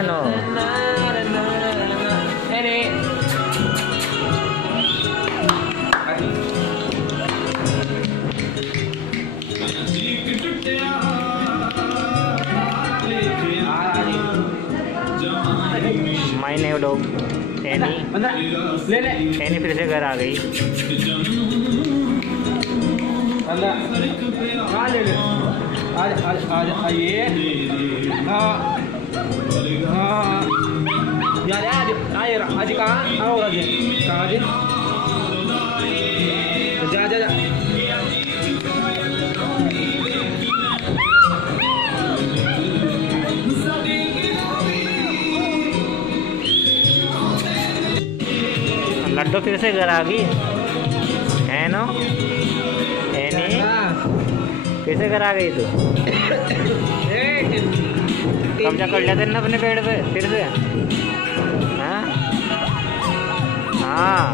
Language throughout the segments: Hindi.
ano. माई ने डॉग एनी एनी फिर से घर आ गई। ले ले आज आज आज आइए। हाँ हाँ यार आए आज कहाँ आओ आज कहाँ आज जा जा जा लड्डू फिर से घर आ गई है नो एनी फिर से घर आ गई तू। कब्जा कर लेते ना अपने पेड़ पे फिर से। हाँ हाँ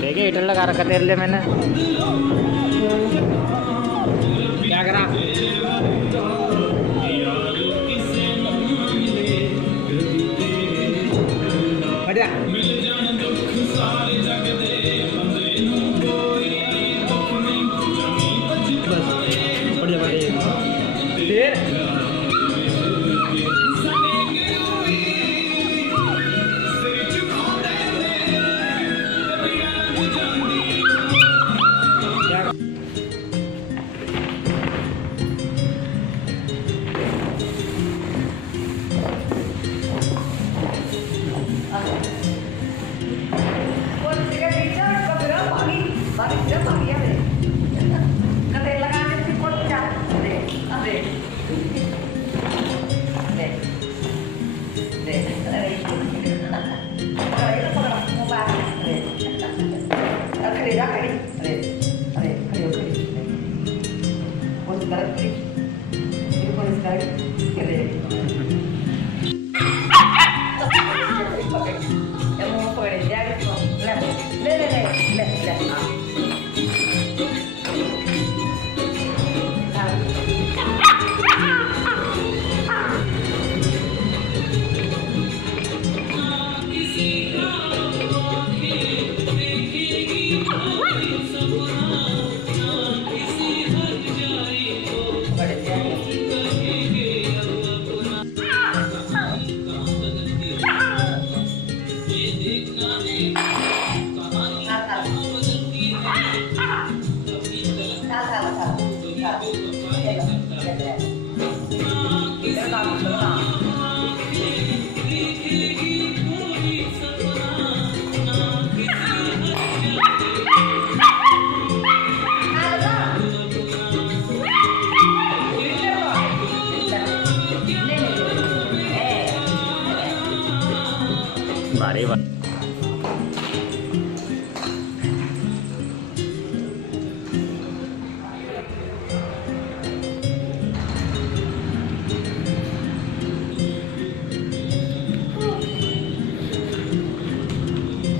देखिए हीटर लगा रखा तेरे लिए मैंने। क्या करा हटिया बस बढ़िया बढ़िया फिर भारी बात।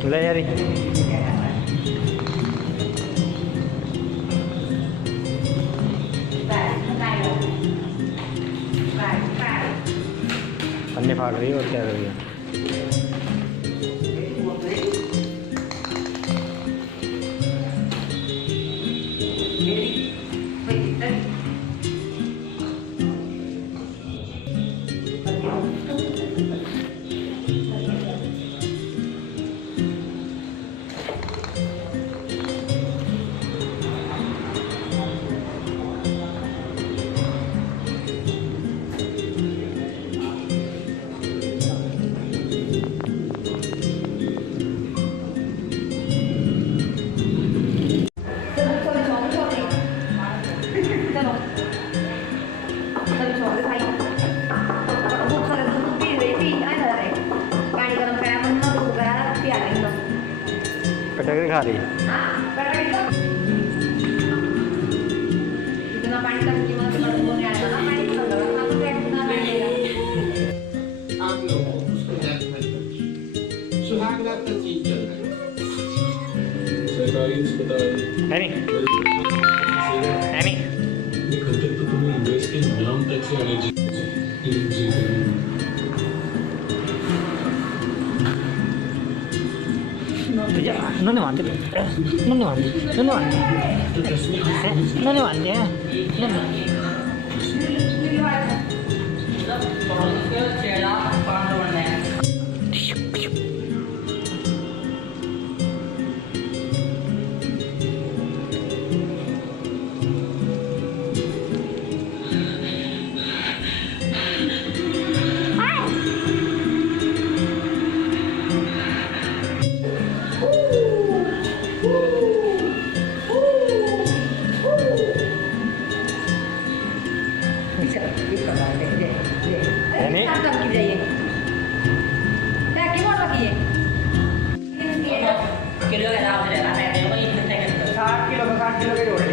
ले यारी अन्य फाड़ रही है और क्या कर रही है। पटाखे खा रही सुहाग रात का चीज चल रहा है। सरकारी अस्पताल है नहीं है नहीं मी खरं तर तुम्ही इन्व्हेस्ट इन लाँग टॅक्सी आणि Ya, no levante. No levante. No levante. No levante. No levante. Ini साठ किलो का 60 किलो का जोड़